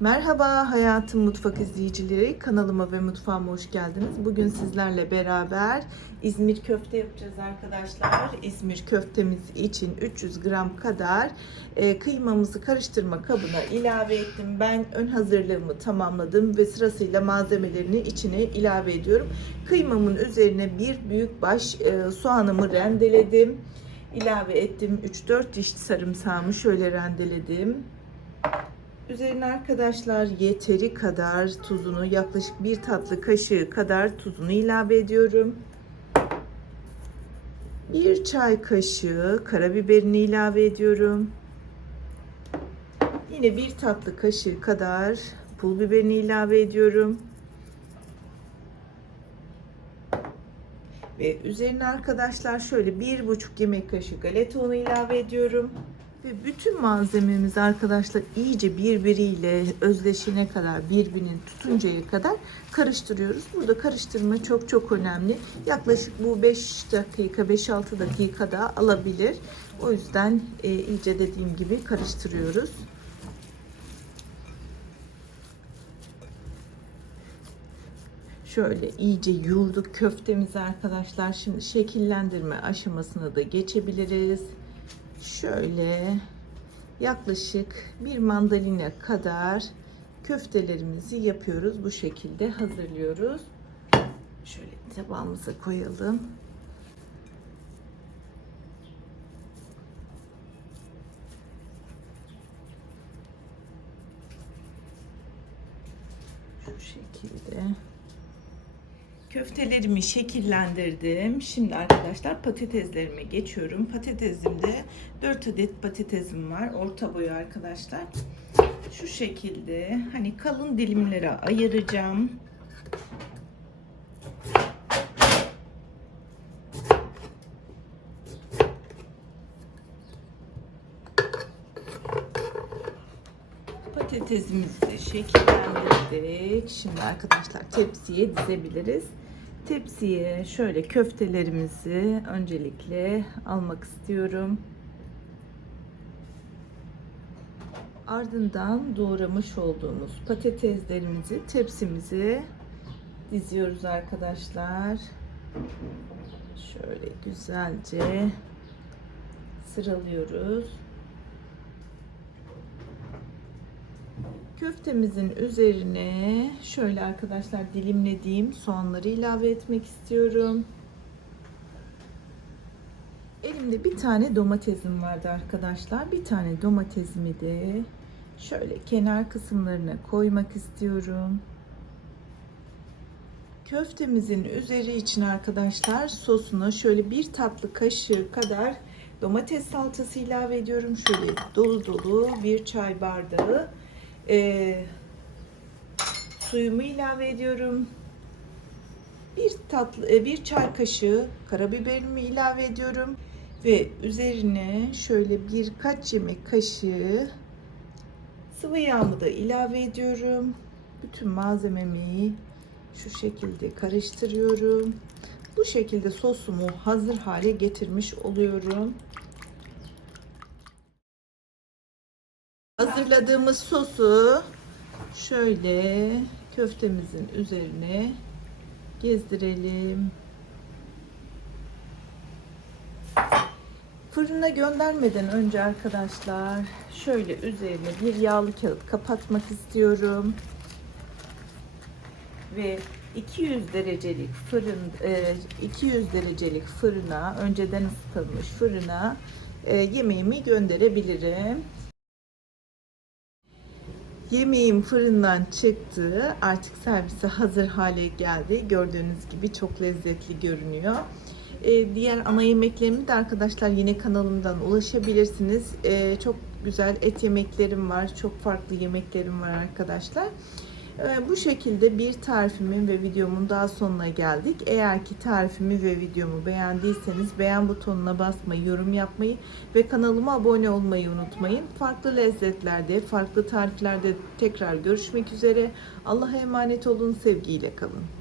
Merhaba Hayatım Mutfak izleyicileri. Kanalıma ve mutfağıma hoş geldiniz. Bugün sizlerle beraber İzmir köfte yapacağız arkadaşlar. İzmir köftemiz için 300 gram kadar e, kıymamızı karıştırma kabına ilave ettim. Ben ön hazırlığımı tamamladım ve sırasıyla malzemelerini içine ilave ediyorum. Kıymamın üzerine bir büyük baş e, soğanımı rendeledim. İlave ettim. 3-4 diş sarımsağımı şöyle rendeledim. Üzerine arkadaşlar yeteri kadar tuzunu yaklaşık bir tatlı kaşığı kadar tuzunu ilave ediyorum. Bir çay kaşığı karabiberini ilave ediyorum. Yine bir tatlı kaşığı kadar pul biberini ilave ediyorum. Ve üzerine arkadaşlar şöyle bir buçuk yemek kaşığı galeta unu ilave ediyorum. Ve bütün malzememiz arkadaşlar iyice birbiriyle özleşene kadar birbirini tutuncaya kadar karıştırıyoruz. Burada karıştırma çok çok önemli. Yaklaşık bu 5 dakika 5-6 dakika da alabilir. O yüzden e, iyice dediğim gibi karıştırıyoruz. Şöyle iyice yoğurduk köftemizi arkadaşlar. Şimdi şekillendirme aşamasına da geçebiliriz. Şöyle yaklaşık bir mandalina kadar köftelerimizi yapıyoruz. Bu şekilde hazırlıyoruz. Şöyle tabağımıza koyalım. Şu şekilde. Köftelerimi şekillendirdim. Şimdi arkadaşlar patateslerime geçiyorum. Patatesimde 4 adet patatesim var. Orta boyu arkadaşlar. Şu şekilde hani kalın dilimlere ayıracağım. Patatesimizi şekillendirdik. Şimdi arkadaşlar tepsiye dizebiliriz. Tepsiye şöyle köftelerimizi öncelikle almak istiyorum. Ardından doğramış olduğumuz patateslerimizi tepsimize diziyoruz arkadaşlar. Şöyle güzelce sıralıyoruz. Köftemizin üzerine şöyle arkadaşlar dilimlediğim soğanları ilave etmek istiyorum. Elimde bir tane domatesim vardı arkadaşlar. Bir tane domatesimi de şöyle kenar kısımlarına koymak istiyorum. Köftemizin üzeri için arkadaşlar sosuna şöyle bir tatlı kaşığı kadar domates salçası ilave ediyorum. Şöyle dolu dolu bir çay bardağı e, suyumu ilave ediyorum. Bir tatlı e, bir çay kaşığı karabiberimi ilave ediyorum ve üzerine şöyle birkaç yemek kaşığı sıvı yağımı da ilave ediyorum. Bütün malzememi şu şekilde karıştırıyorum. Bu şekilde sosumu hazır hale getirmiş oluyorum. Hazırladığımız sosu şöyle köftemizin üzerine gezdirelim. Fırına göndermeden önce arkadaşlar şöyle üzerine bir yağlı kağıt kapatmak istiyorum. Ve 200 derecelik fırın 200 derecelik fırına önceden ısıtılmış fırına e, yemeğimi gönderebilirim. Yemeğim fırından çıktı. Artık servise hazır hale geldi. Gördüğünüz gibi çok lezzetli görünüyor. Ee, diğer ana yemeklerimi de arkadaşlar yine kanalımdan ulaşabilirsiniz. Ee, çok güzel et yemeklerim var. Çok farklı yemeklerim var arkadaşlar. Bu şekilde bir tarifimin ve videomun daha sonuna geldik. Eğer ki tarifimi ve videomu beğendiyseniz beğen butonuna basmayı, yorum yapmayı ve kanalıma abone olmayı unutmayın. Farklı lezzetlerde, farklı tariflerde tekrar görüşmek üzere. Allah'a emanet olun, sevgiyle kalın.